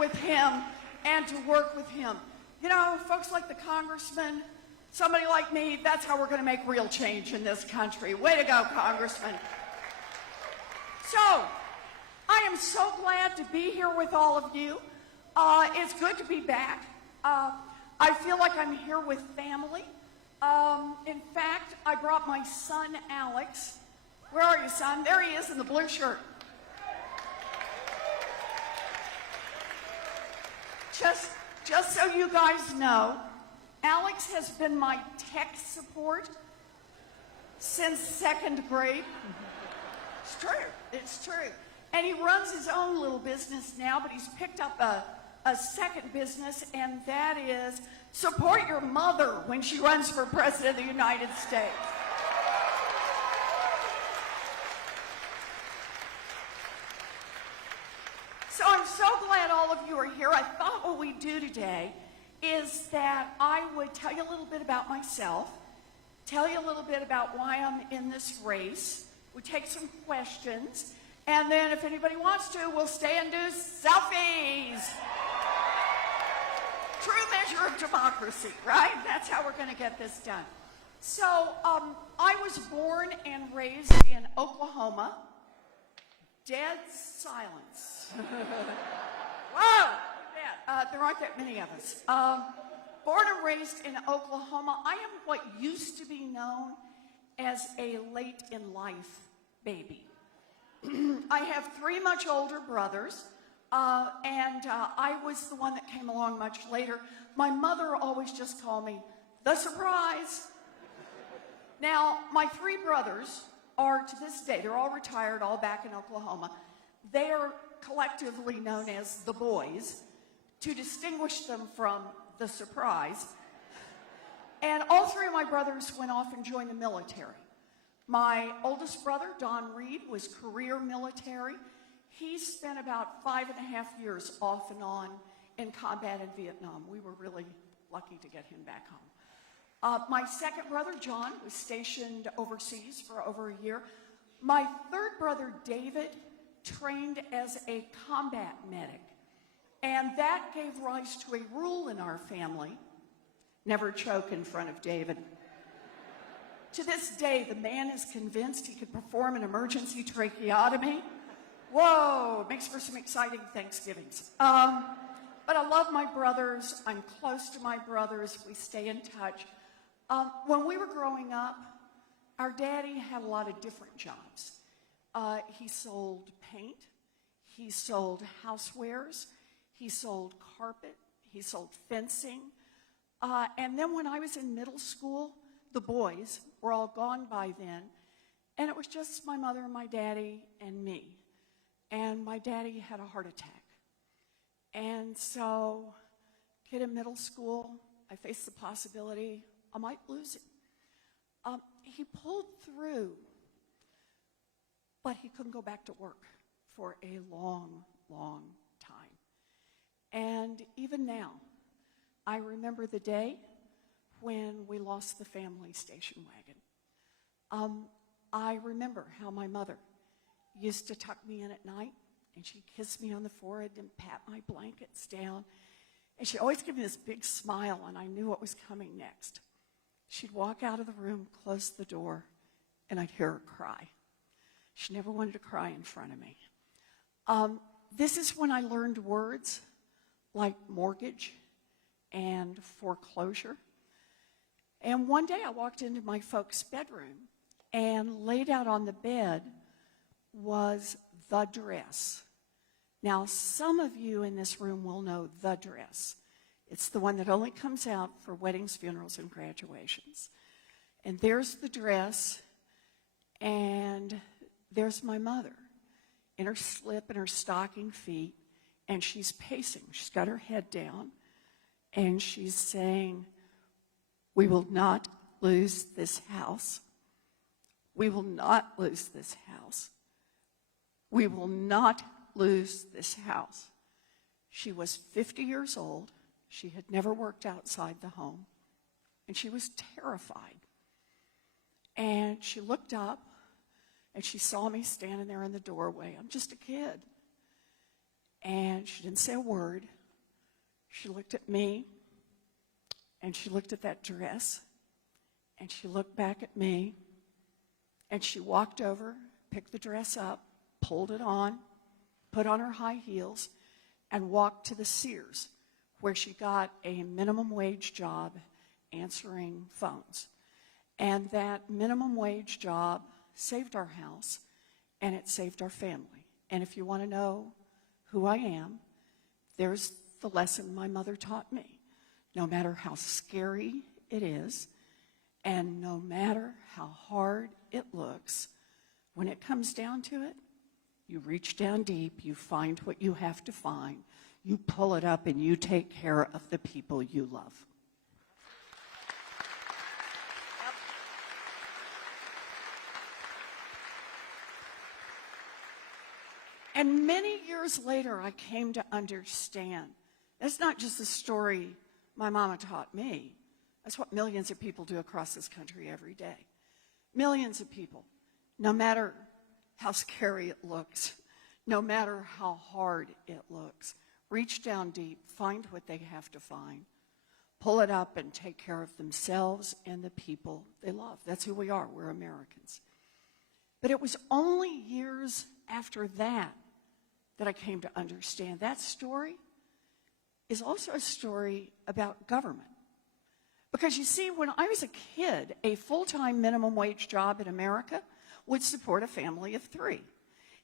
with him and to work with him. You know, folks like the congressman, somebody like me, that's how we're going to make real change in this country. Way to go, Congressman. So, I am so glad to be here with all of you. It's good to be back. I feel like I'm here with family. In fact, I brought my son, Alex. Where are you, son? There he is in the blue shirt. Just so you guys know, Alex has been my tech support since 2nd grade. It's true. It's true. And he runs his own little business now, but he's picked up a second business, and that is support your mother when she runs for President of the United States. So I'm so glad all of you are here. I thought what we'd do today is that I would tell you a little bit about myself, tell you a little bit about why I'm in this race. We take some questions, and then if anybody wants to, we'll stay and do selfies. True measure of democracy, right? That's how we're going to get this done. So I was born and raised in Oklahoma. Dead silence. Whoa! There aren't that many of us. Born and raised in Oklahoma, I am what used to be known as a late in life baby. I have 3 much older brothers, and I was the one that came along much later. My mother always just called me the surprise. Now, my 3 brothers are, to this day, they're all retired, all back in Oklahoma. They are collectively known as the boys, to distinguish them from the surprise. And all 3 of my brothers went off and joined the military. My oldest brother, Don Reed, was career military. He spent about 5.5 years off and on in combat in Vietnam. We were really lucky to get him back home. My second brother, John, was stationed overseas for over a year. My third brother, David, trained as a combat medic. And that gave rise to a rule in our family: never choke in front of David. To this day, the man is convinced he could perform an emergency tracheotomy. Whoa, makes for some exciting Thanksgivings. But I love my brothers. I'm close to my brothers. We stay in touch. When we were growing up, our daddy had a lot of different jobs. He sold paint. He sold housewares. He sold carpet. He sold fencing. And then when I was in middle school, the boys were all gone by then, and it was just my mother and my daddy and me. And my daddy had a heart attack. And so, kid in middle school, I faced the possibility I might lose him. He pulled through, but he couldn't go back to work for a long, long time. And even now, I remember the day when we lost the family station wagon. I remember how my mother used to tuck me in at night, and she'd kiss me on the forehead and pat my blankets down. And she'd always give me this big smile, and I knew what was coming next. She'd walk out of the room, close the door, and I'd hear her cry. She never wanted to cry in front of me. This is when I learned words like mortgage and foreclosure. And one day I walked into my folks' bedroom, and laid out on the bed was the dress. Now, some of you in this room will know the dress. It's the one that only comes out for weddings, funerals, and graduations. And there's the dress, and there's my mother in her slip and her stocking feet, and she's pacing. She's got her head down, and she's saying, "We will not lose this house. We will not lose this house. We will not lose this house." She was 50 years old. She had never worked outside the home, and she was terrified. And she looked up, and she saw me standing there in the doorway. I'm just a kid. And she didn't say a word. She looked at me, and she looked at that dress, and she looked back at me, and she walked over, picked the dress up, pulled it on, put on her high heels, and walked to the Sears, where she got a minimum wage job answering phones. And that minimum wage job saved our house, and it saved our family. And if you want to know who I am, there's the lesson my mother taught me. No matter how scary it is, and no matter how hard it looks, when it comes down to it, you reach down deep, you find what you have to find, you pull it up, and you take care of the people you love. And many years later, I came to understand that's not just the story my mama taught me. That's what millions of people do across this country every day. Millions of people, no matter how scary it looks, no matter how hard it looks, reach down deep, find what they have to find, pull it up, and take care of themselves and the people they love. That's who we are. We're Americans. But it was only years after that that I came to understand that story is also a story about government. Because you see, when I was a kid, a full-time minimum wage job in America would support a family of 3.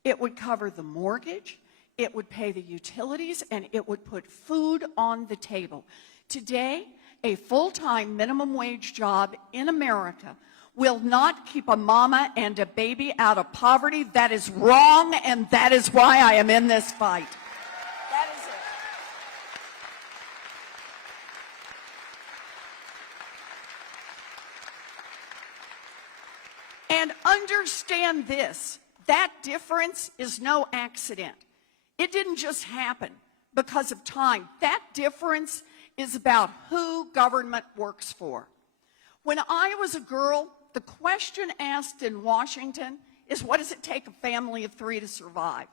It would cover the mortgage, it would pay the utilities, and it would put food on the table. Today, a full-time minimum wage job in America will not keep a mama and a baby out of poverty. That is wrong, and that is why I am in this fight. That is it. And understand this, that difference is no accident. It didn't just happen because of time. That difference is about who government works for. When I was a girl, the question asked in Washington is, what does it take a family of 3 to survive?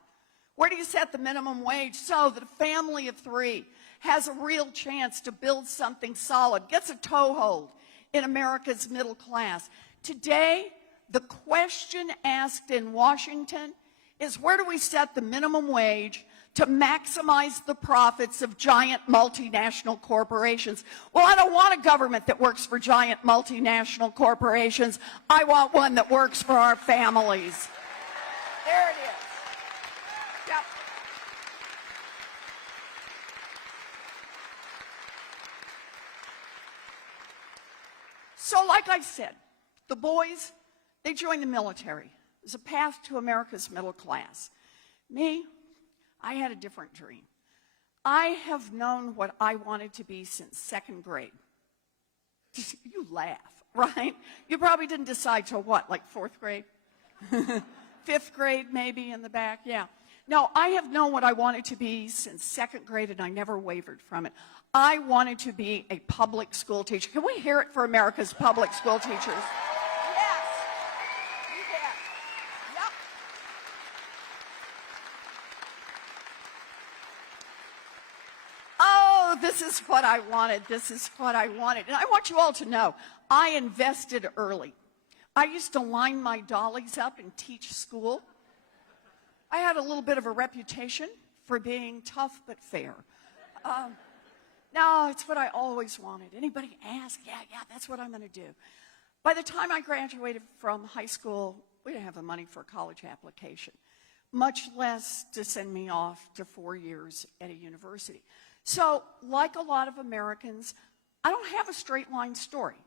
Where do you set the minimum wage so that a family of 3 has a real chance to build something solid, gets a toehold in America's middle class? Today, the question asked in Washington is, where do we set the minimum wage to maximize the profits of giant multinational corporations? Well, I don't want a government that works for giant multinational corporations. I want one that works for our families. There it is. Yep. So like I said, the boys, they joined the military. It was a path to America's middle class. Me, I had a different dream. I have known what I wanted to be since 2nd grade. You laugh, right? You probably didn't decide till what, like 4th grade? 5th grade maybe in the back, yeah. No, I have known what I wanted to be since 2nd grade, and I never wavered from it. I wanted to be a public school teacher. Can we hear it for America's public school teachers? Yes, you can. Yep. Oh, this is what I wanted. This is what I wanted. And I want you all to know, I invested early. I used to line my dollies up and teach school. I had a little bit of a reputation for being tough but fair. No, it's what I always wanted. Anybody ask? Yeah, that's what I'm going to do. By the time I graduated from high school, we didn't have the money for a college application, much less to send me off to 4 years at a university. So, like a lot of Americans, I don't have a straight line story.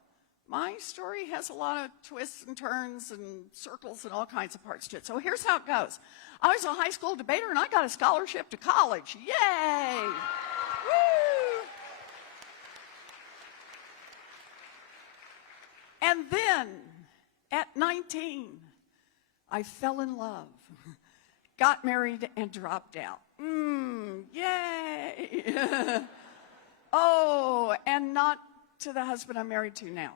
My story has a lot of twists and turns and circles and all kinds of parts to it. So here's how it goes. I was a high school debater, and I got a scholarship to college. Yay! Woo! And then, at 19, I fell in love, got married, and dropped out. Yay! Oh, and not to the husband I'm married to now.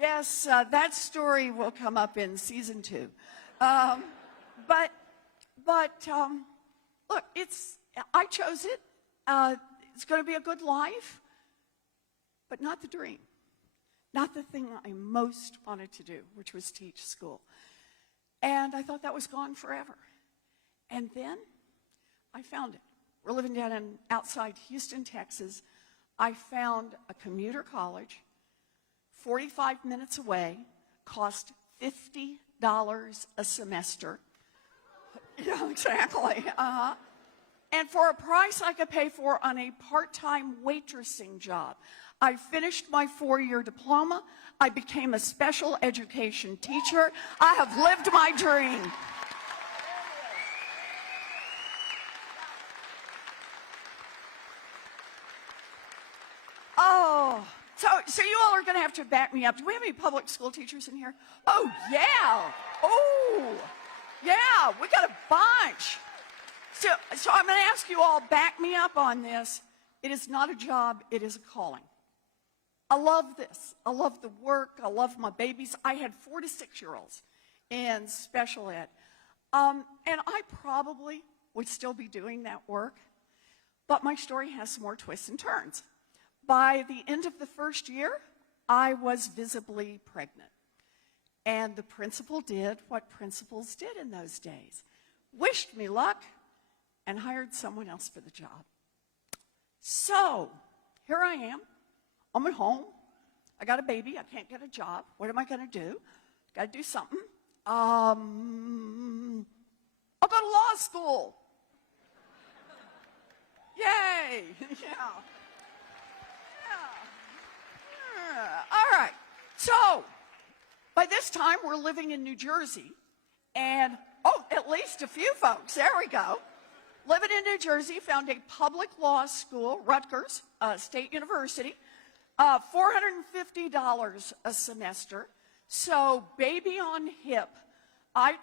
Yes, that story will come up in season 2. But look, I chose it. It's going to be a good life, but not the dream. Not the thing I most wanted to do, which was teach school. And I thought that was gone forever. And then I found it. We're living down outside Houston, Texas. I found a commuter college, 45 minutes away, cost $50 a semester. Yeah, exactly. And for a price I could pay for on a part-time waitressing job. I finished my 4-year diploma. I became a special education teacher. I have lived my dream. Oh, so you all are going to have to back me up. Do we have any public school teachers in here? Oh, yeah. Oh, yeah, we got a bunch. So I'm going to ask you all, back me up on this. It is not a job, it is a calling. I love this. I love the work. I love my babies. I had 4 to 6-year-olds in special ed. And I probably would still be doing that work, but my story has some more twists and turns. By the end of the first year, I was visibly pregnant. And the principal did what principals did in those days. Wished me luck and hired someone else for the job. So, here I am. I'm at home. I got a baby. I can't get a job. What am I going to do? Got to do something. I'll go to law school. Yay! Yeah. All right. So, by this time, we're living in New Jersey. And, at least a few folks. There we go. Living in New Jersey, found a public law school, Rutgers State University, $450 a semester. So, baby on hip. I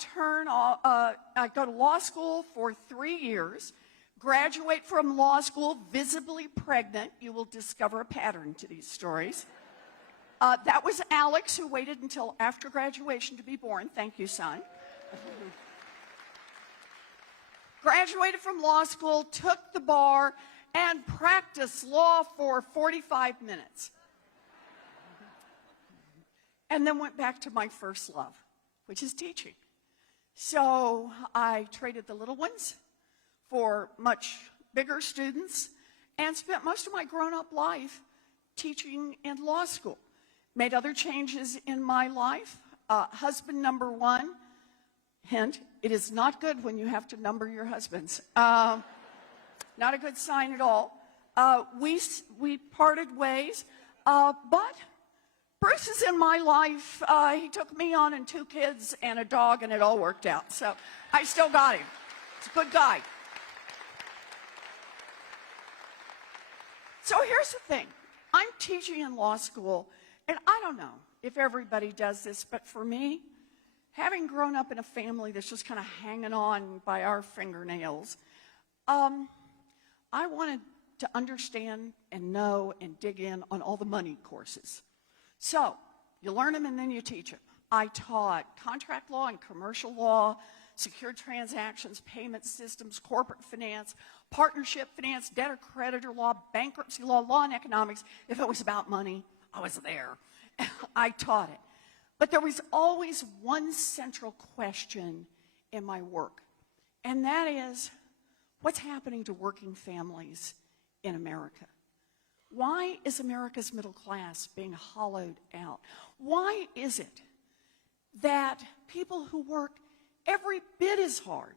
go to law school for 3 years, graduate from law school visibly pregnant. You will discover a pattern to these stories. That was Alex, who waited until after graduation to be born. Thank you, son. Graduated from law school, took the bar, and practiced law for 45 minutes. And then went back to my first love, which is teaching. So I traded the little ones for much bigger students and spent most of my grown-up life teaching in law school. Made other changes in my life. Husband number 1, hint, it is not good when you have to number your husbands. Not a good sign at all. We parted ways, but Bruce is in my life. He took me on and 2 kids and a dog, and it all worked out. So I still got him. He's a good guy. So here's the thing. I'm teaching in law school, and I don't know if everybody does this, but for me, having grown up in a family that's just kind of hanging on by our fingernails, I wanted to understand and know and dig in on all the money courses. So, you learn them and then you teach them. I taught contract law and commercial law, secured transactions, payment systems, corporate finance, partnership finance, debtor-creditor law, bankruptcy law, law and economics. If it was about money, I was there. I taught it. But there was always one central question in my work, and that is, what's happening to working families in America? Why is America's middle class being hollowed out? Why is it that people who work every bit as hard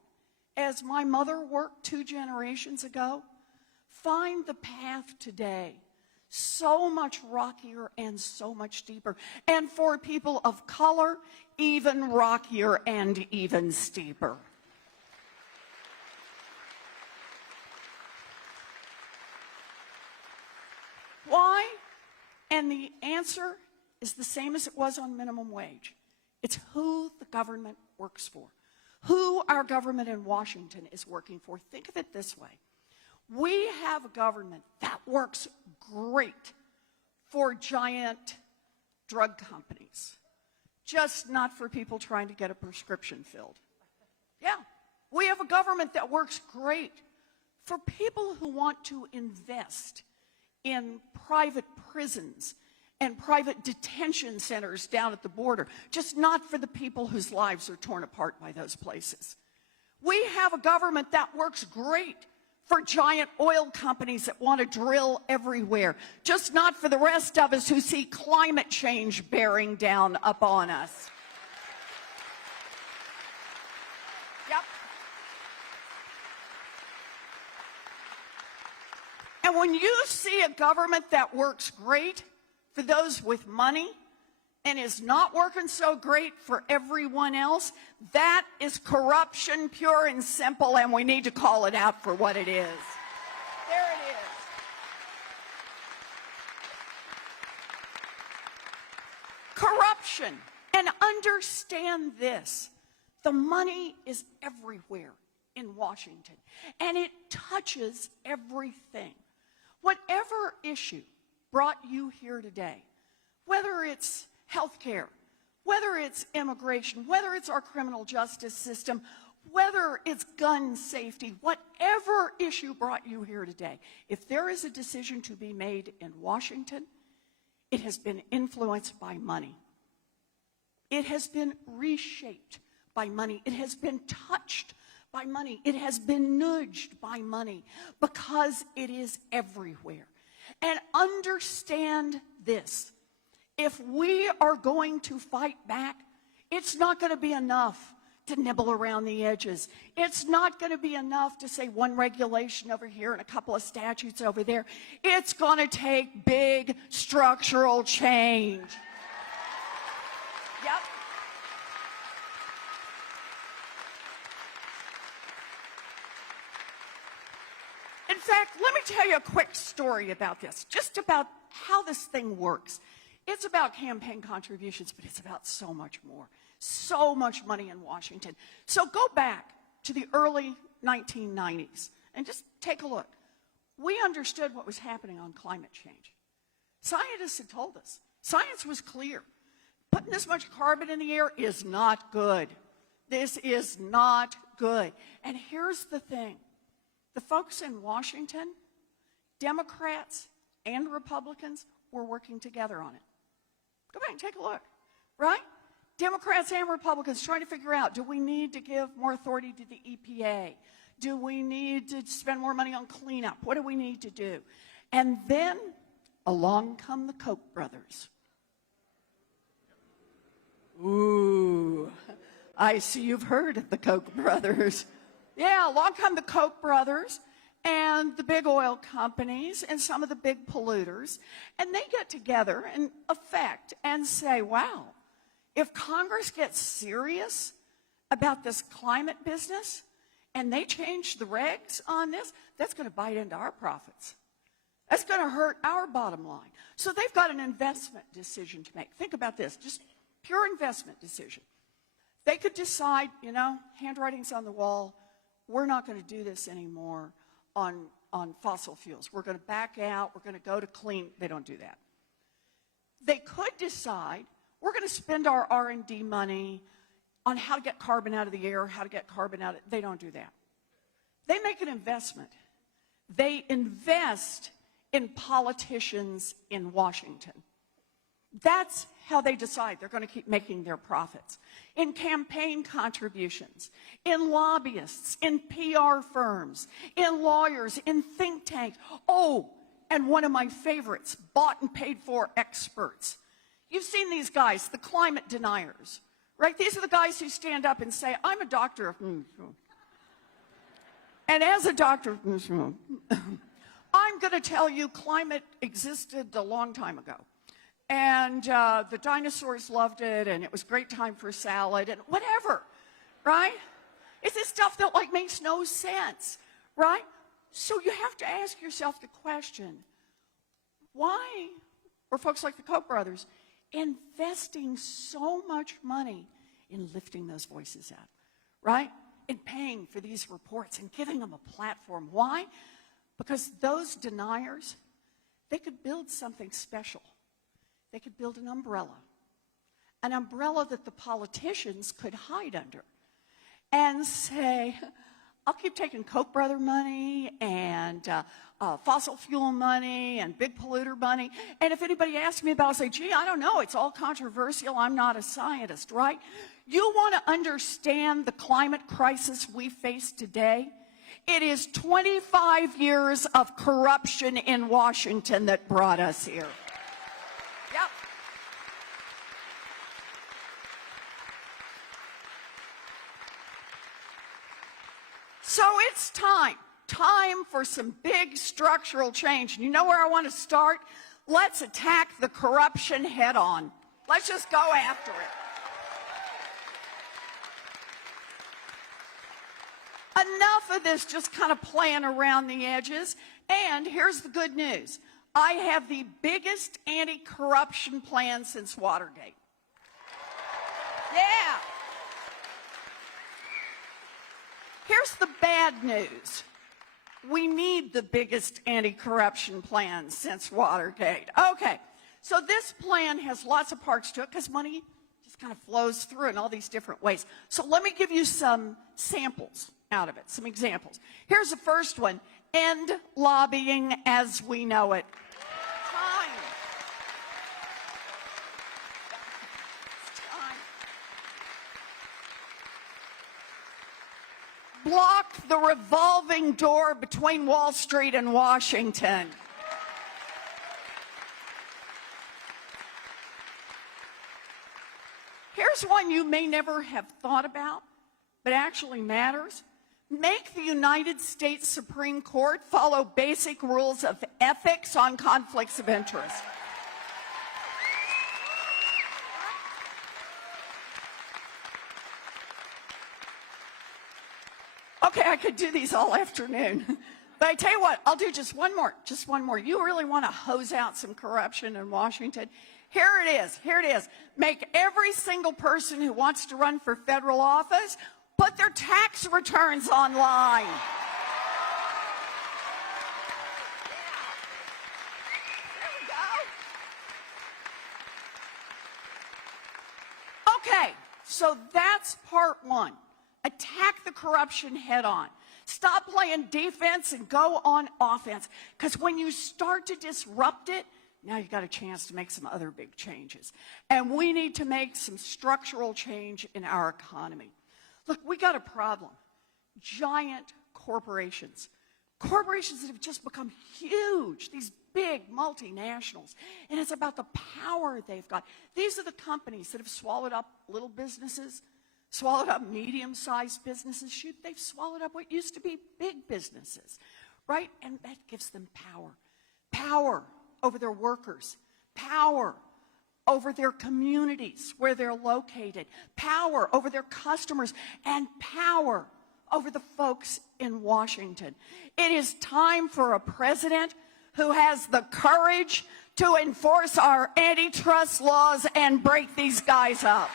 as my mother worked 2 generations ago find the path today so much rockier and so much deeper? And for people of color, even rockier and even steeper. Why? And the answer is the same as it was on minimum wage. It's who the government works for, who our government in Washington is working for. Think of it this way. We have a government that works great for giant drug companies, just not for people trying to get a prescription filled. Yeah, We have a government that works great for people who want to invest in private prisons and private detention centers down at the border, just not for the people whose lives are torn apart by those places. We have a government that works great for giant oil companies that want to drill everywhere, just not for the rest of us who see climate change bearing down upon us. Yep. And when you see a government that works great for those with money and is not working so great for everyone else, that is corruption, pure and simple, and we need to call it out for what it is. There it is. Corruption. And understand this. The money is everywhere in Washington, and it touches everything. Whatever issue brought you here today, whether it's health care, whether it's immigration, whether it's our criminal justice system, whether it's gun safety, whatever issue brought you here today, if there is a decision to be made in Washington, it has been influenced by money. It has been reshaped by money. It has been touched by money. It has been nudged by money because it is everywhere. And understand this. If we are going to fight back, it's not going to be enough to nibble around the edges. It's not going to be enough to say one regulation over here and a couple of statutes over there. It's going to take big structural change. Yep. In fact, let me tell you a quick story about this, just about how this thing works. It's about campaign contributions, but it's about so much more. So much money in Washington. So go back to the early 1990s and just take a look. We understood what was happening on climate change. Scientists had told us. Science was clear. Putting this much carbon in the air is not good. This is not good. And here's the thing. The folks in Washington, Democrats and Republicans, were working together on it. Go back and take a look, right? Democrats and Republicans trying to figure out, do we need to give more authority to the EPA? Do we need to spend more money on cleanup? What do we need to do? And then along come the Koch brothers. Ooh, I see you've heard of the Koch brothers. Yeah, along come the Koch brothers and the big oil companies and some of the big polluters, and they get together in effect and say, wow, if Congress gets serious about this climate business and they change the regs on this, that's going to bite into our profits. That's going to hurt our bottom line. So they've got an investment decision to make. Think about this, just pure investment decision. They could decide, you know, handwriting's on the wall, we're not going to do this anymore on fossil fuels. We're going to back out. We're going to go to clean. They don't do that. They could decide we're going to spend our R&D money on how to get carbon out of the air, how to get carbon out of. They don't do that. They make an investment. They invest in politicians in Washington. That's how they decide they're going to keep making their profits. In campaign contributions, in lobbyists, in PR firms, in lawyers, in think tanks. Oh, and one of my favorites, bought and paid for experts. You've seen these guys, the climate deniers, right? These are the guys who stand up and say, I'm a doctor of... And as a doctor of... I'm going to tell you climate existed a long time ago. And the dinosaurs loved it, and it was a great time for salad, and whatever, right? It's this stuff that, like, makes no sense, right? So you have to ask yourself the question, why were folks like the Koch brothers investing so much money in lifting those voices out, right? In paying for these reports and giving them a platform. Why? Because those deniers, they could build something special. They could build an umbrella that the politicians could hide under and say, I'll keep taking Koch brother money and fossil fuel money and big polluter money. And if anybody asks me about it, I'll say, gee, I don't know. It's all controversial. I'm not a scientist, right? You want to understand the climate crisis we face today? It is 25 years of corruption in Washington that brought us here. Yep. So it's time for some big structural change. And you know where I want to start? Let's attack the corruption head on. Let's just go after it. Enough of this just kind of playing around the edges. And here's the good news. I have the biggest anti-corruption plan since Watergate. Yeah. Here's the bad news. We need the biggest anti-corruption plan since Watergate. Okay, so this plan has lots of parts to it because money just kind of flows through in all these different ways. So let me give you some samples out of it, some examples. Here's the first one. End lobbying as we know it. Block the revolving door between Wall Street and Washington. Here's one you may never have thought about, but actually matters. Make the United States Supreme Court follow basic rules of ethics on conflicts of interest. Okay, I could do these all afternoon. But I tell you what, I'll do just one more. You really want to hose out some corruption in Washington? Here it is. Make every single person who wants to run for federal office put their tax returns online. There we go. Okay, so that's part one. Attack the corruption head on. Stop playing defense and go on offense. Because when you start to disrupt it, now you've got a chance to make some other big changes. And we need to make some structural change in our economy. Look, we got a problem. Giant corporations. Corporations that have just become huge. These big multinationals. And it's about the power they've got. These are the companies that have swallowed up little businesses, swallowed up medium-sized businesses. Shoot, they've swallowed up what used to be big businesses, right? And that gives them power. Power over their workers. Power over their communities where they're located. Power over their customers. And power over the folks in Washington. It is time for a president who has the courage to enforce our antitrust laws and break these guys up.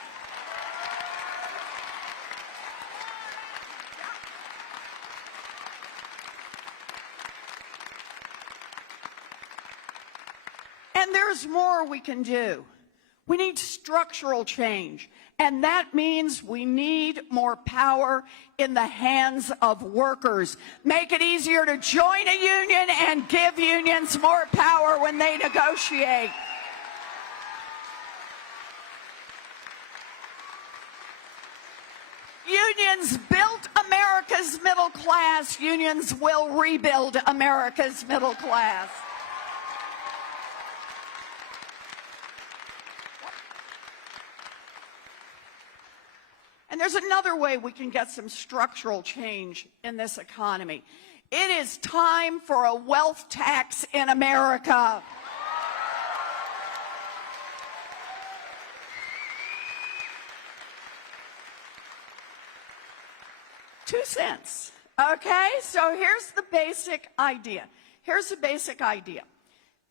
And there's more we can do. We need structural change, and that means we need more power in the hands of workers. Make it easier to join a union and give unions more power when they negotiate. Unions built America's middle class. Unions will rebuild America's middle class. And there's another way we can get some structural change in this economy. It is time for a wealth tax in America. 2 cents. Okay, so here's the basic idea.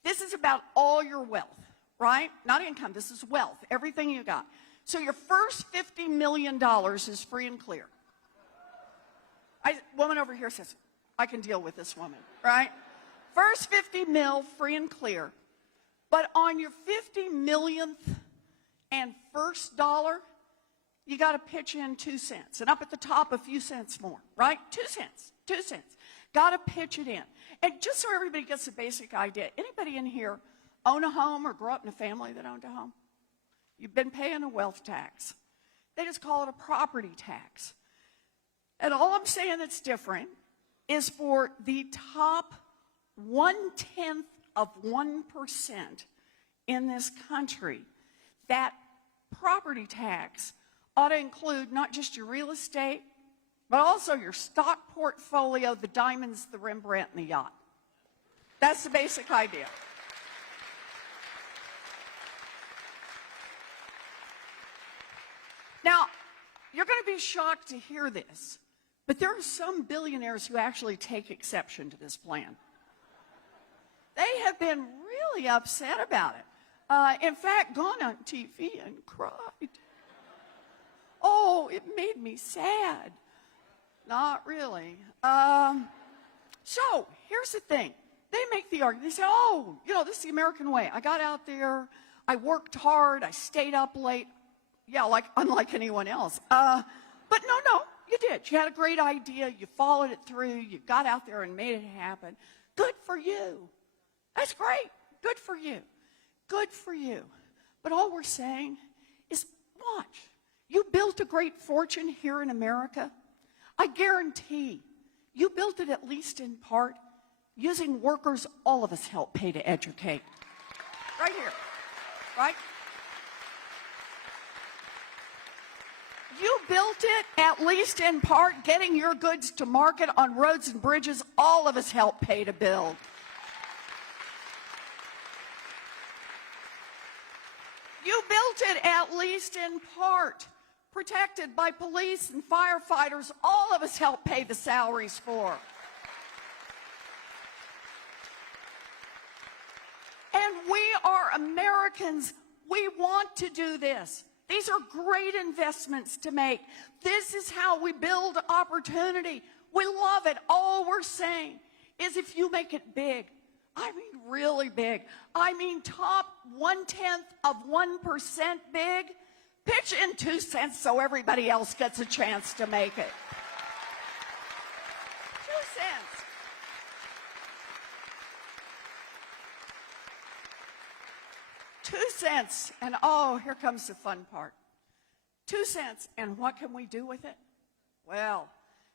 This is about all your wealth, right? Not income, this is wealth, everything you got. So your first $50 million is free and clear. Woman over here says, I can deal with this woman, right? First 50 mil, free and clear. But on your 50 millionth and first dollar, you got to pitch in 2 cents. And up at the top, a few cents more, right? 2 cents, 2 cents. Got to pitch it in. And just so everybody gets a basic idea, anybody in here own a home or grew up in a family that owned a home? You've been paying a wealth tax. They just call it a property tax. And all I'm saying that's different is for the top 0.1% in this country, that property tax ought to include not just your real estate, but also your stock portfolio, the diamonds, the Rembrandt, and the yacht. That's the basic idea. Now, you're going to be shocked to hear this, but there are some billionaires who actually take exception to this plan. They have been really upset about it. In fact, gone on TV and cried. Oh, it made me sad. Not really. So, here's the thing. They make the argument. They say, oh, this is the American way. I got out there. I worked hard. I stayed up late. Yeah, unlike anyone else. But no, you did. You had a great idea. You followed it through. You got out there and made it happen. Good for you. That's great. Good for you. Good for you. But all we're saying is, watch. You built a great fortune here in America. I guarantee you built it at least in part using workers all of us help pay to educate. Right here. Right? You built it, at least in part, getting your goods to market on roads and bridges all of us help pay to build. You built it, at least in part, protected by police and firefighters all of us help pay the salaries for. And we are Americans. We want to do this. These are great investments to make. This is how we build opportunity. We love it. All we're saying is if you make it big, I mean really big, I mean top 0.1% big, pitch in 2 cents so everybody else gets a chance to make it. 2 cents. 2 cents, and oh, here comes the fun part. 2 cents, and what can we do with it? Well,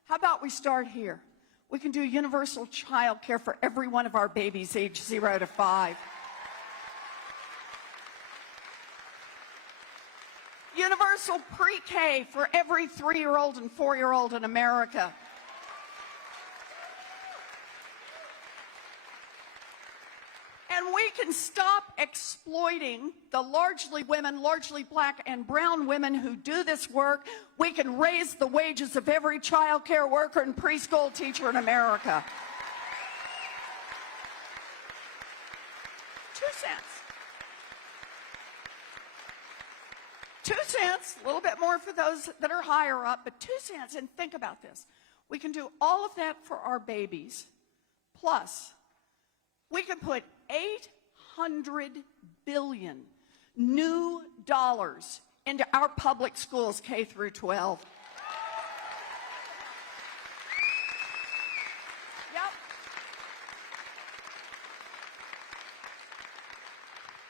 how about we start here? We can do universal child care for every one of our babies age 0 to 5. Universal pre-K for every 3-year-old and 4-year-old in America. And we can stop exploiting the largely women, largely black and brown women who do this work. We can raise the wages of every child care worker and preschool teacher in America. 2 cents. 2 cents, a little bit more for those that are higher up, but 2 cents, and think about this. We can do all of that for our babies, plus we can put 800 billion new dollars into our public schools, K through 12. Yep.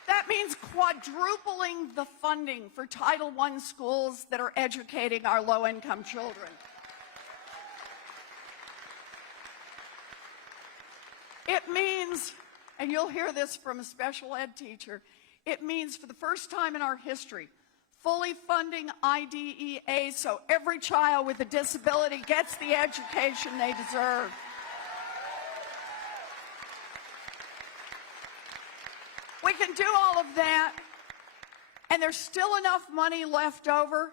That means quadrupling the funding for Title I schools that are educating our low-income children. It means, and you'll hear this from a special ed teacher, it means for the first time in our history, fully funding IDEA so every child with a disability gets the education they deserve. We can do all of that, and there's still enough money left over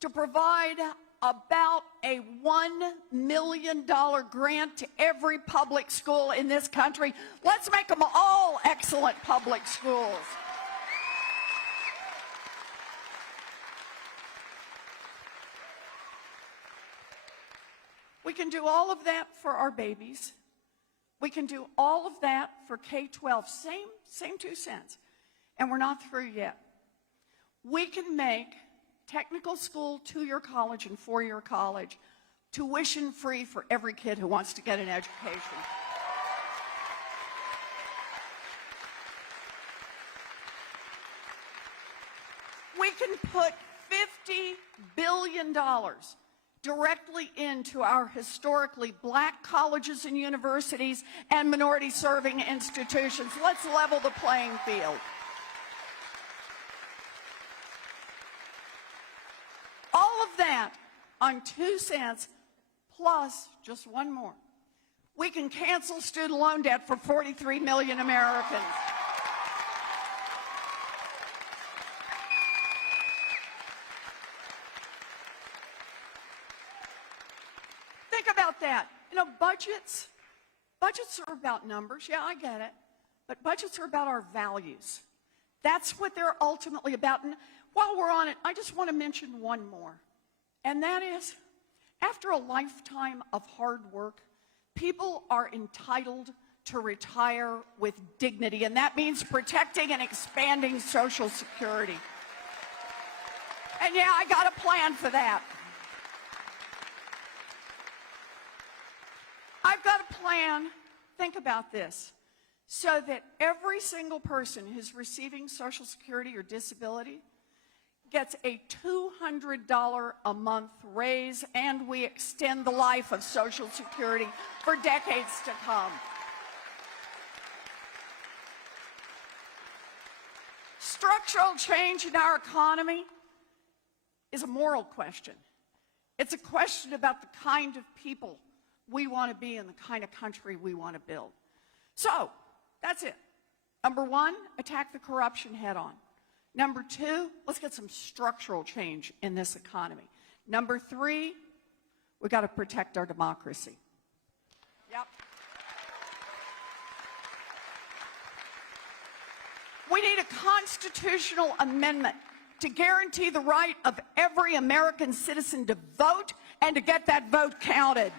to provide about a $1 million grant to every public school in this country. Let's make them all excellent public schools. We can do all of that for our babies. We can do all of that for K-12, same 2 cents. And we're not through yet. We can make technical school, 2-year college, and 4-year college, tuition free for every kid who wants to get an education. We can put $50 billion directly into our historically black colleges and universities and minority-serving institutions. Let's level the playing field. All of that on 2 cents plus just one more. We can cancel student loan debt for 43 million Americans. Think about that. You know, budgets are about numbers. Yeah, I get it. But budgets are about our values. That's what they're ultimately about. And while we're on it, I just want to mention one more. And that is, after a lifetime of hard work, people are entitled to retire with dignity. And that means protecting and expanding Social Security. And yeah, I got a plan for that. I've got a plan, think about this, so that every single person who's receiving Social Security or disability gets a $200 a month raise, and we extend the life of Social Security for decades to come. Structural change in our economy is a moral question. It's a question about the kind of people we want to be and the kind of country we want to build. So, that's it. Number 1, attack the corruption head on. Number 2, let's get some structural change in this economy. Number 3, we got to protect our democracy. Yep. We need a constitutional amendment to guarantee the right of every American citizen to vote and to get that vote counted.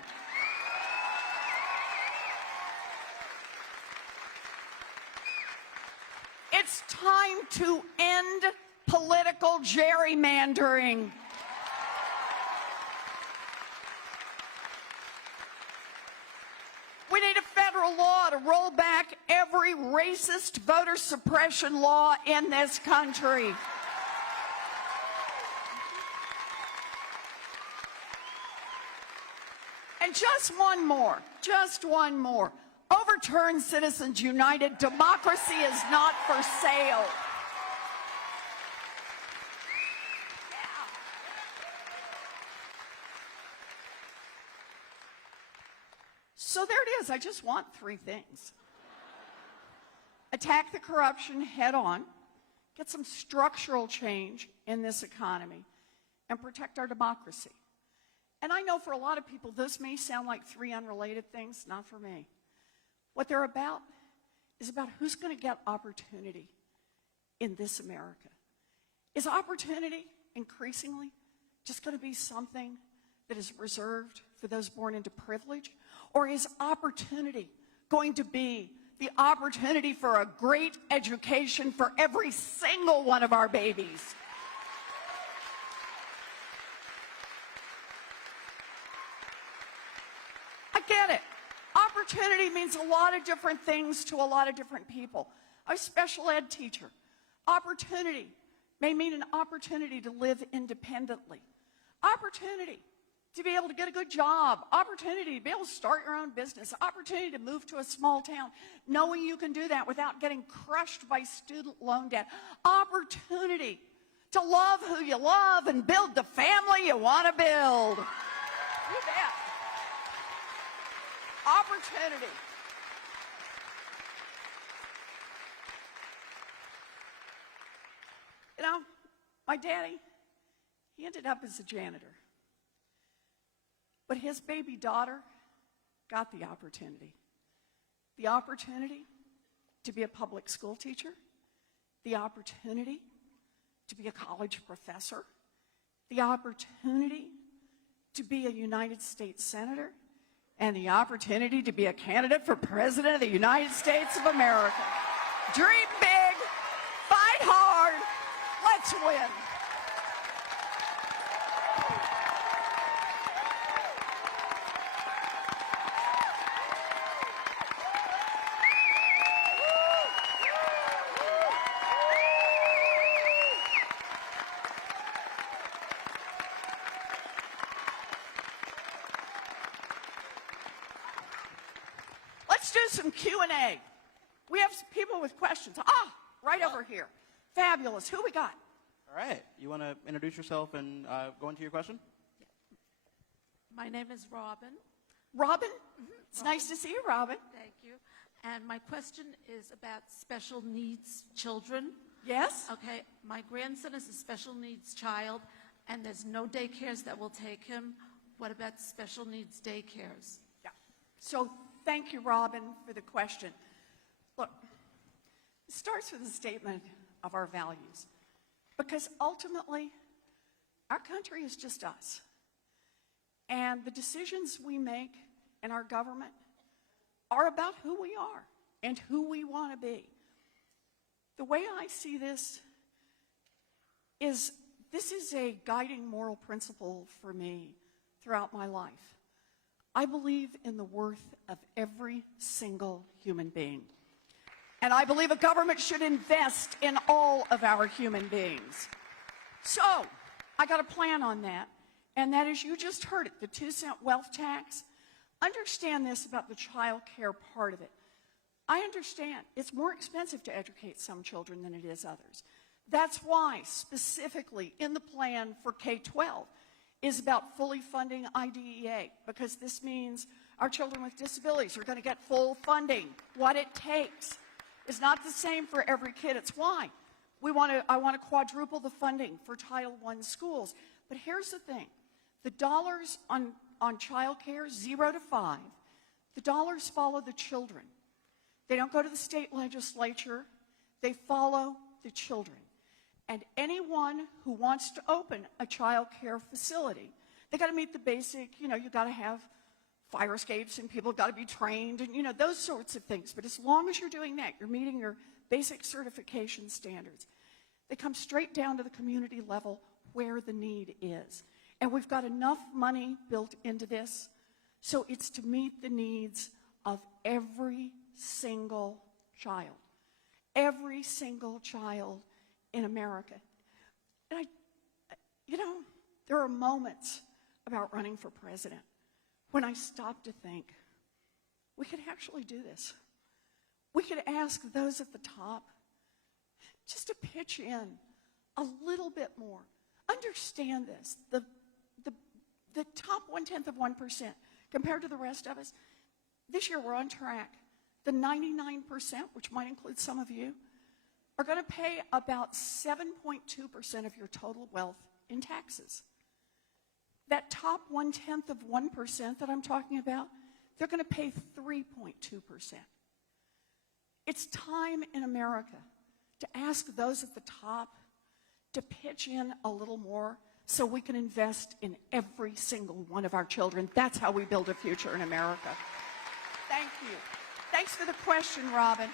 It's time to end political gerrymandering. We need a federal law to roll back every racist voter suppression law in this country. And just one more. Overturn Citizens United. Democracy is not for sale. Yeah. So there it is. I just want 3 things. Attack the corruption head on, get some structural change in this economy, and protect our democracy. And I know for a lot of people this may sound like 3 unrelated things, not for me. What they're about is about who's going to get opportunity in this America. Is opportunity increasingly just going to be something that is reserved for those born into privilege? Or is opportunity going to be the opportunity for a great education for every single one of our babies? I get it. Opportunity means a lot of different things to a lot of different people. I'm a special ed teacher. Opportunity may mean an opportunity to live independently. Opportunity to be able to get a good job. Opportunity to be able to start your own business. Opportunity to move to a small town, knowing you can do that without getting crushed by student loan debt. Opportunity to love who you love and build the family you want to build. You bet. Opportunity. You know, my daddy, he ended up as a janitor. But his baby daughter got the opportunity. The opportunity to be a public school teacher. The opportunity to be a college professor. The opportunity to be a United States Senator. And the opportunity to be a candidate for President of the United States of America. Dream big, fight hard, let's win. some Q&A. We have some people with questions. Right over here. Fabulous. Who we got? All right. You want to introduce yourself and go into your question? My name is Robin. Robin? It's nice to see you, Robin. Thank you. And my question is about special needs children. Yes? Okay, my grandson is a special needs child, and there's no daycares that will take him. What about special needs daycares? Yeah. So thank you, Robin, for the question. Look, it starts with a statement of our values. Because ultimately, our country is just us. And the decisions we make in our government are about who we are and who we want to be. The way I see this is a guiding moral principle for me throughout my life. I believe in the worth of every single human being. And I believe a government should invest in all of our human beings. So, I got a plan on that. And that is, you just heard it, the 2-cent wealth tax. Understand this about the child care part of it. I understand it's more expensive to educate some children than it is others. That's why, specifically, in the plan for K-12 is about fully funding IDEA, because this means our children with disabilities are going to get full funding. What it takes is not the same for every kid. It's why I want to quadruple the funding for Title I schools. But here's the thing. The dollars on child care, 0 to 5, the dollars follow the children. They don't go to the state legislature. They follow the children. And anyone who wants to open a child care facility, they got to meet the basic, you got to have fire escapes and people got to be trained and, those sorts of things. But as long as you're doing that, you're meeting your basic certification standards. They come straight down to the community level where the need is. And we've got enough money built into this, so it's to meet the needs of every single child. Every single child in America. And there are moments about running for president when I stop to think, we could actually do this. We could ask those at the top just to pitch in a little bit more. Understand this. The top 0.1% compared to the rest of us, this year we're on track. The 99%, which might include some of you, are going to pay about 7.2% of your total wealth in taxes. That top 0.1% that I'm talking about, they're going to pay 3.2%. It's time in America to ask those at the top to pitch in a little more so we can invest in every single one of our children. That's how we build a future in America. Thank you. Thanks for the question, Robin.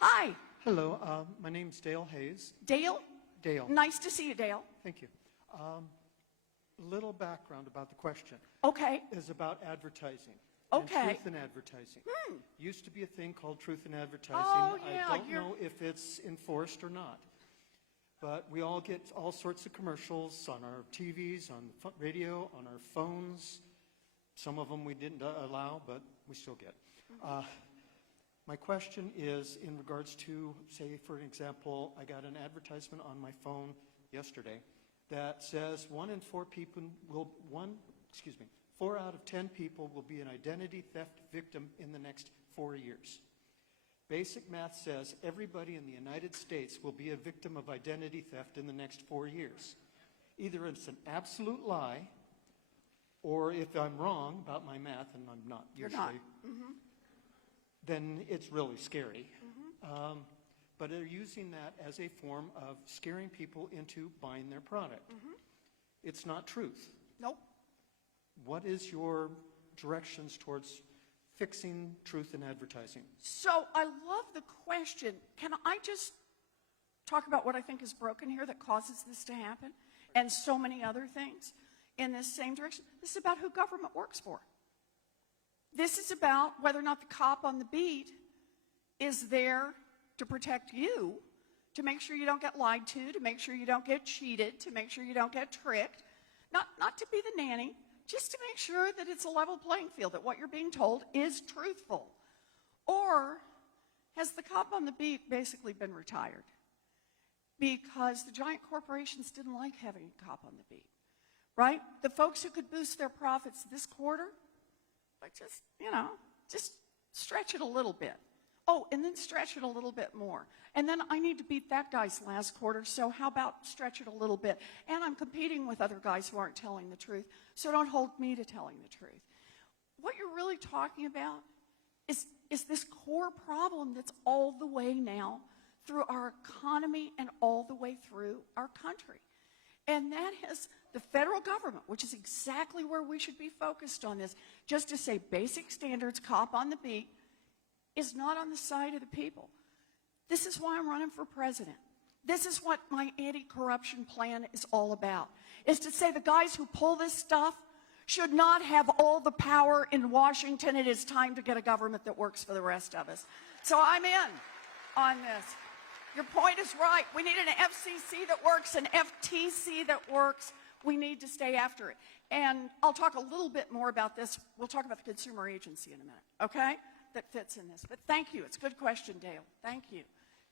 Hi. Hello, my name's Dale Hayes. Dale? Dale. Nice to see you, Dale. Thank you. A little background about the question. Okay. Is about advertising. Okay. And truth in advertising. Used to be a thing called truth in advertising. Oh, yeah, I don't know if it's enforced or not. But we all get all sorts of commercials on our TVs, on radio, on our phones. Some of them we didn't allow, but we still get. My question is in regards to, say, for example, I got an advertisement on my phone yesterday that says 4 out of 10 people will be an identity theft victim in the next 4 years. Basic math says everybody in the United States will be a victim of identity theft in the next 4 years. Either it's an absolute lie, or if I'm wrong about my math, and I'm not usually, then it's really scary. But they're using that as a form of scaring people into buying their product. It's not truth. Nope. What is your directions towards fixing truth in advertising? So I love the question. Can I just talk about what I think is broken here that causes this to happen? And so many other things in this same direction. This is about who government works for. This is about whether or not the cop on the beat is there to protect you, to make sure you don't get lied to make sure you don't get cheated, to make sure you don't get tricked. Not to be the nanny, just to make sure that it's a level playing field, that what you're being told is truthful? Or has the cop on the beat basically been retired? Because the giant corporations didn't like having a cop on the beat, right? The folks who could boost their profits this quarter, like just stretch it a little bit. Oh, and then stretch it a little bit more. And then I need to beat that guy's last quarter, so how about stretch it a little bit? And I'm competing with other guys who aren't telling the truth, so don't hold me to telling the truth. What you're really talking about is this core problem that's all the way now through our economy and all the way through our country. And that has the federal government, which is exactly where we should be focused on this, just to say basic standards, cop on the beat, is not on the side of the people. This is why I'm running for president. This is what my anti-corruption plan is all about, is to say the guys who pull this stuff should not have all the power in Washington. It is time to get a government that works for the rest of us. So I'm in on this. Your point is right. We need an FCC that works, an FTC that works. We need to stay after it. And I'll talk a little bit more about this. We'll talk about the consumer agency in a minute, okay? That fits in this. But thank you. It's a good question, Dale. Thank you.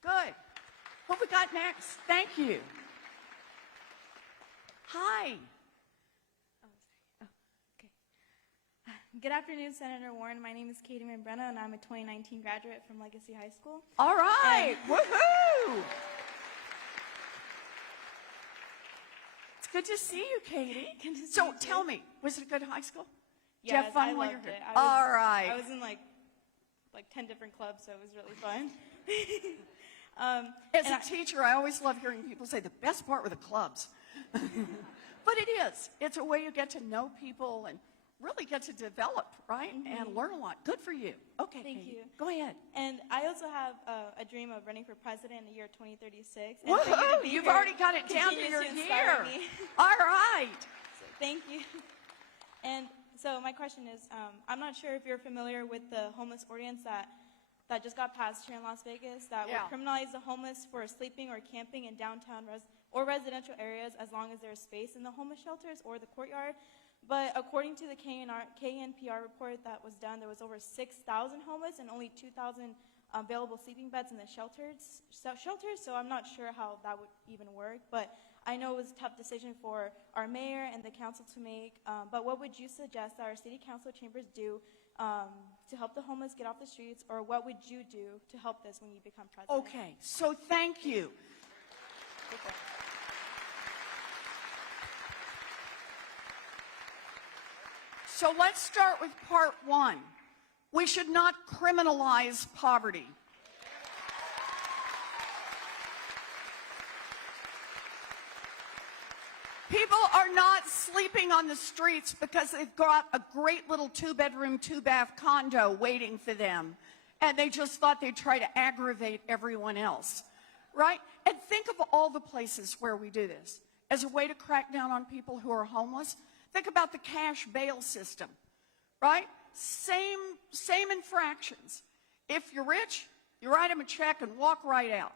Good. What we got next? Thank you. Hi. Okay. Good afternoon, Senator Warren. My name is Katie Membrena, and I'm a 2019 graduate from Legacy High School. All right. Woohoo! It's good to see you, Katie. Good to see So you, too. tell me, was it a good high school? Did you Yes, have fun I while loved you're it. here? I was, All right. I was in like 10 different clubs, so it was really fun. As a teacher, I always love hearing people say the best part were the clubs. But it is. It's a way you get to know people and really get to develop, right? And learn a lot. Good for you. Okay, Thank Katie, you. go ahead. And I also have a dream of running for president in the year 2036. And for you to Woohoo! be You've here already got it down to continues your inspire year. me. All right. So thank you. And so my question is, I'm not sure if you're familiar with the homeless ordinance that just got passed here in Las Vegas that Yeah. would criminalize the homeless for sleeping or camping in downtown or residential areas as long as there's space in the homeless shelters or the courtyard. But according to the KNPR report that was done, there was over 6,000 homeless and only 2,000 available sleeping beds in the shelters. So I'm not sure how that would even work. But I know it was a tough decision for our mayor and the council to make. But what would you suggest that our city council chambers do to help the homeless get off the streets, or what would you do to help this when you become president? Okay, so thank you. So let's start with part one. We should not criminalize poverty. People are not sleeping on the streets because they've got a great little 2-bedroom, 2-bath condo waiting for them, and they just thought they'd try to aggravate everyone else, right? And think of all the places where we do this. As a way to crack down on people who are homeless, think about the cash bail system, right? Same infractions. If you're rich, you write them a check and walk right out.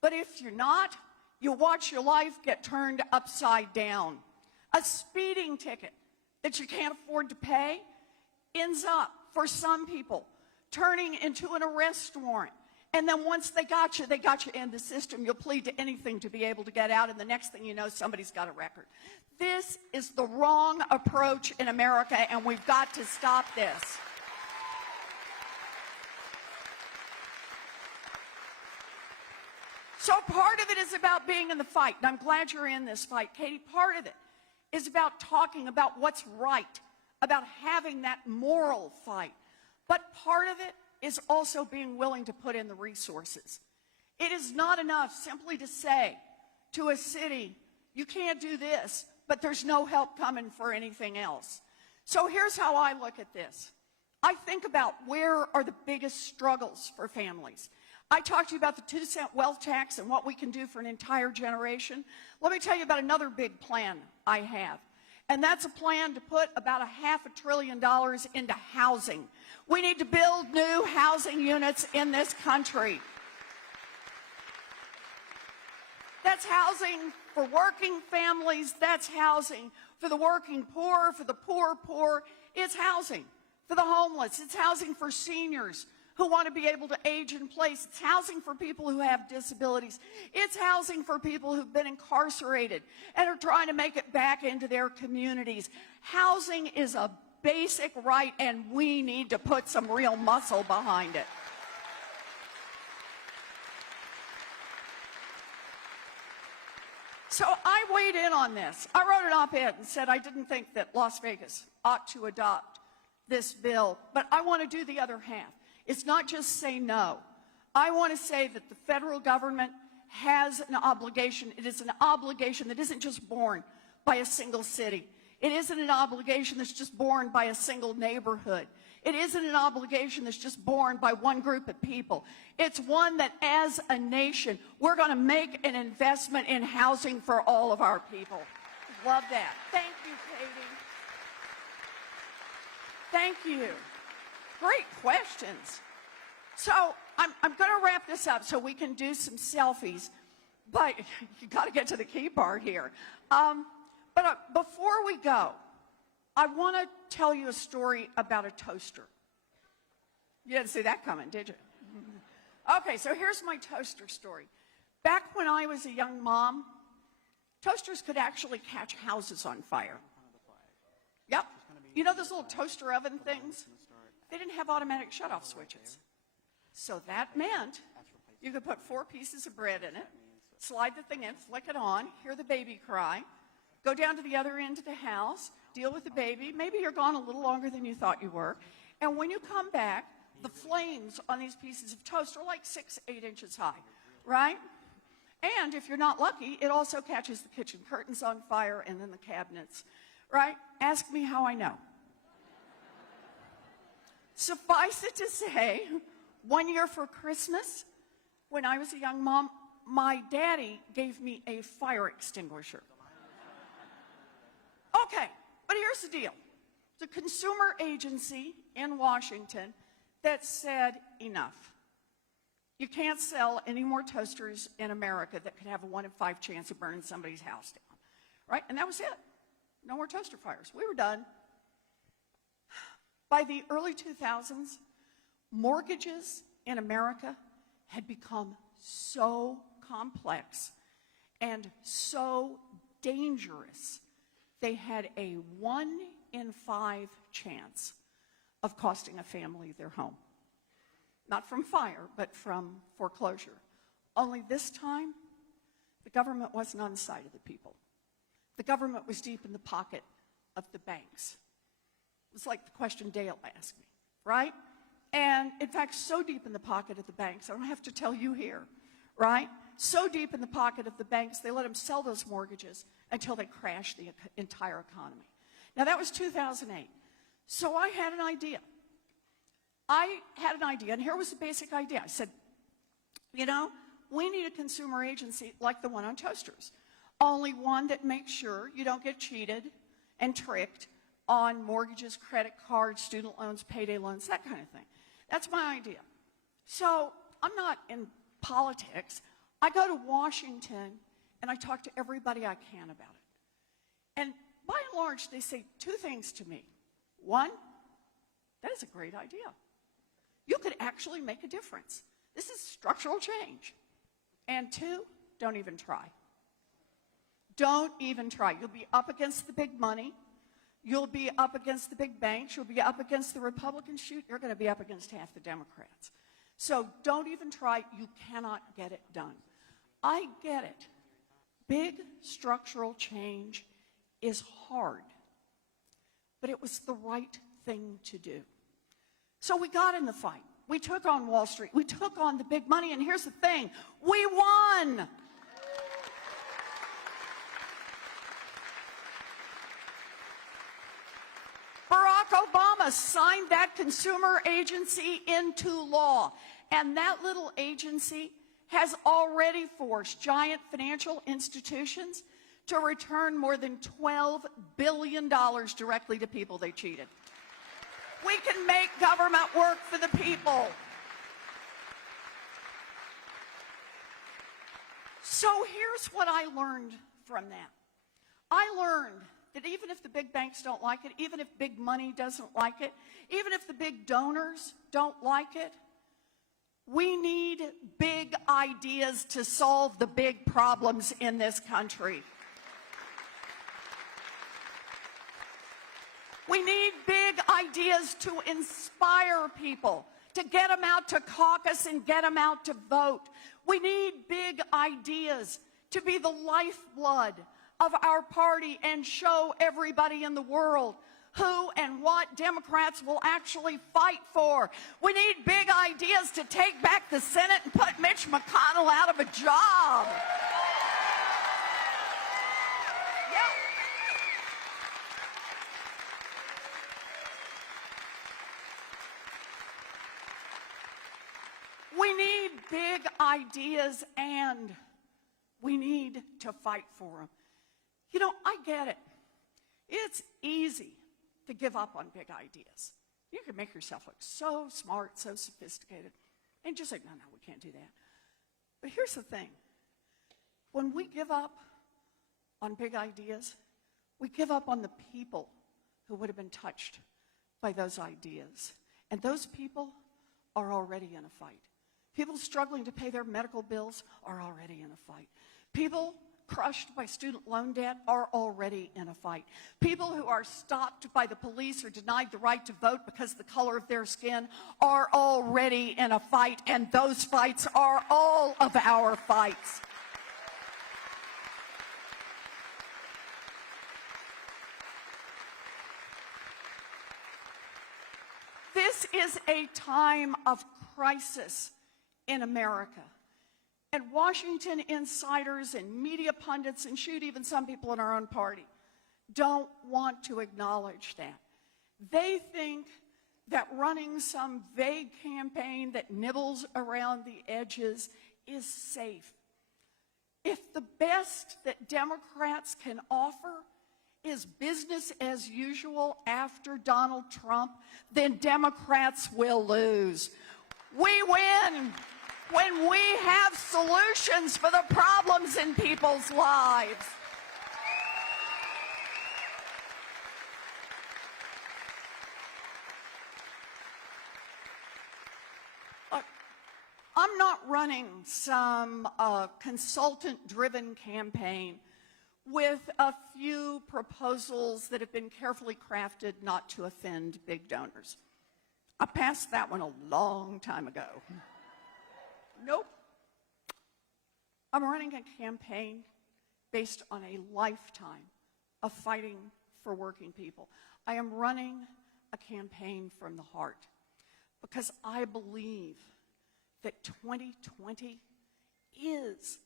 But if you're not, you watch your life get turned upside down. A speeding ticket that you can't afford to pay ends up, for some people, turning into an arrest warrant. And then once they got you in the system. You'll plead to anything to be able to get out, and the next thing you know, somebody's got a record. This is the wrong approach in America, and we've got to stop this. So part of it is about being in the fight, and I'm glad you're in this fight, Katie. Part of it is about talking about what's right, about having that moral fight. But part of it is also being willing to put in the resources. It is not enough simply to say to a city, you can't do this, but there's no help coming for anything else. So here's how I look at this. I think about where are the biggest struggles for families. I talked to you about the 2-cent wealth tax and what we can do for an entire generation. Let me tell you about another big plan I have. And that's a plan to put about $500 billion into housing. We need to build new housing units in this country. That's housing for working families. That's housing for the working poor, for the poor. It's housing for the homeless. It's housing for seniors who want to be able to age in place. It's housing for people who have disabilities. It's housing for people who've been incarcerated and are trying to make it back into their communities. Housing is a basic right, and we need to put some real muscle behind it. So I weighed in on this. I wrote an op-ed and said I didn't think that Las Vegas ought to adopt this bill, but I want to do the other half. It's not just say no. I want to say that the federal government has an obligation. It is an obligation that isn't just borne by a single city. It isn't an obligation that's just borne by a single neighborhood. It isn't an obligation that's just borne by one group of people. It's one that as a nation, we're going to make an investment in housing for all of our people. Love that. Thank you, Katie. Thank you. Great questions. So I'm going to wrap this up so we can do some selfies, but you got to get to the key part here. Before we go, I want to tell you a story about a toaster. You didn't see that coming, did you? Okay, so here's my toaster story. Back when I was a young mom, toasters could actually catch houses on fire. Yep. You know those little toaster oven things? They didn't have automatic shutoff switches. So that meant you could put 4 pieces of bread in it, slide the thing in, flick it on, hear the baby cry, go down to the other end of the house, deal with the baby. Maybe you're gone a little longer than you thought you were. And when you come back, the flames on these pieces of toast are like 6, 8 inches high, right? And if you're not lucky, it also catches the kitchen curtains on fire and then the cabinets, right? Ask me how I know. Suffice it to say, one year for Christmas, when I was a young mom, my daddy gave me a fire extinguisher. Okay, but here's the deal. The consumer agency in Washington that said enough. You can't sell any more toasters in America that could have a 1 in 5 chance of burning somebody's house down, right? And that was it. No more toaster fires. We were done. By the early 2000s, mortgages in America had become so complex and so dangerous, they had a 1 in 5 chance of costing a family their home. Not from fire, but from foreclosure. Only this time, the government wasn't on the side of the people. The government was deep in the pocket of the banks. It's like the question Dale asked me, right? And in fact, so deep in the pocket of the banks, I don't have to tell you here, right? So deep in the pocket of the banks, they let them sell those mortgages until they crashed the entire economy. Now, that was 2008. So I had an idea. And here was the basic idea. I said, you know, we need a consumer agency like the one on toasters. Only one that makes sure you don't get cheated and tricked on mortgages, credit cards, student loans, payday loans, that kind of thing. That's my idea. So I'm not in politics. I go to Washington and I talk to everybody I can about it. And by and large, they say 2 things to me. 1, that is a great idea. You could actually make a difference. This is structural change. And 2, don't even try. Don't even try. You'll be up against the big money. You'll be up against the big banks. You'll be up against the Republicans. Shoot, you're going to be up against half the Democrats. So don't even try. You cannot get it done. I get it. Big structural change is hard. But it was the right thing to do. So we got in the fight. We took on Wall Street. We took on the big money. And here's the thing. We won. Barack Obama signed that consumer agency into law. And that little agency has already forced giant financial institutions to return more than $12 billion directly to people they cheated. We can make government work for the people. So here's what I learned from that. I learned that even if the big banks don't like it, even if big money doesn't like it, even if the big donors don't like it, we need big ideas to solve the big problems in this country. We need big ideas to inspire people, to get them out to caucus and get them out to vote. We need big ideas to be the lifeblood of our party and show everybody in the world who and what Democrats will actually fight for. We need big ideas to take back the Senate and put Mitch McConnell out of a job. We need big ideas, and we need to fight for them. You know, I get it. It's easy to give up on big ideas. You can make yourself look so smart, so sophisticated, and just like, no, we can't do that. But here's the thing. When we give up on big ideas, we give up on the people who would have been touched by those ideas. And those people are already in a fight. People struggling to pay their medical bills are already in a fight. People crushed by student loan debt are already in a fight. People who are stopped by the police or denied the right to vote because of the color of their skin are already in a fight, and those fights are all of our fights. This is a time of crisis in America. And Washington insiders and media pundits, and shoot, even some people in our own party, don't want to acknowledge that. They think that running some vague campaign that nibbles around the edges is safe. If the best that Democrats can offer is business as usual after Donald Trump, then Democrats will lose. We win when we have solutions for the problems in people's lives. Look, I'm not running some consultant-driven campaign with a few proposals that have been carefully crafted not to offend big donors. I passed that one a long time ago. Nope. I'm running a campaign based on a lifetime of fighting for working people. I am running a campaign from the heart because I believe that 2020 is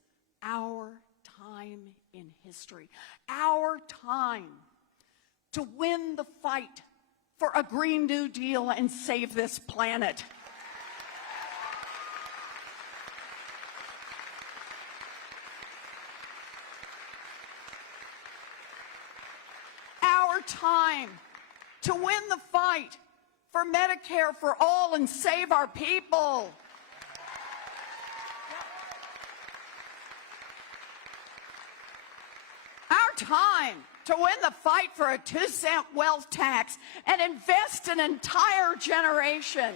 our time in history, our time to win the fight for a Green New Deal and save this planet. Our time to win the fight for Medicare for all and save our people. Our time to win the fight for a 2-cent wealth tax and invest an entire generation.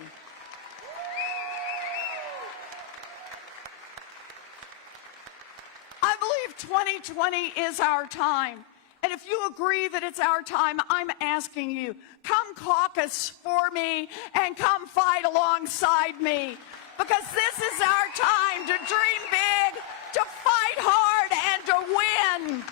I believe 2020 is our time. And if you agree that it's our time, I'm asking you, come caucus for me and come fight alongside me. Because this is our time to dream big, to fight hard, and to win.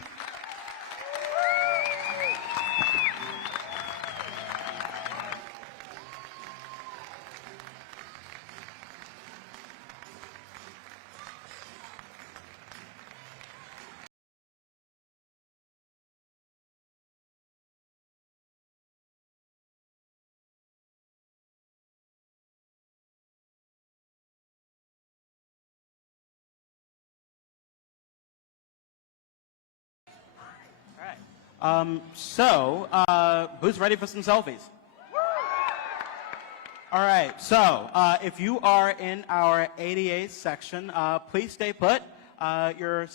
All right. Who's ready for some selfies? All right. So, if you are in our ADA section, please stay put. Your